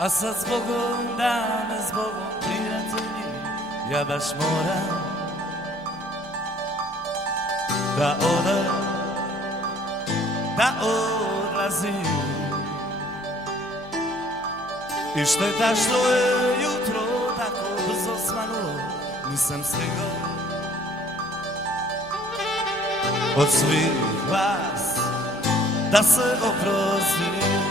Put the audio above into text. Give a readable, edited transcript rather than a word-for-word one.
A sad zbogom, dame, zbogom, prijatelji, ja baš moram da odem, da odlazim. I šteta što je jutro tako brzo svanulo, nisam stigao od svih vas da se oprostim.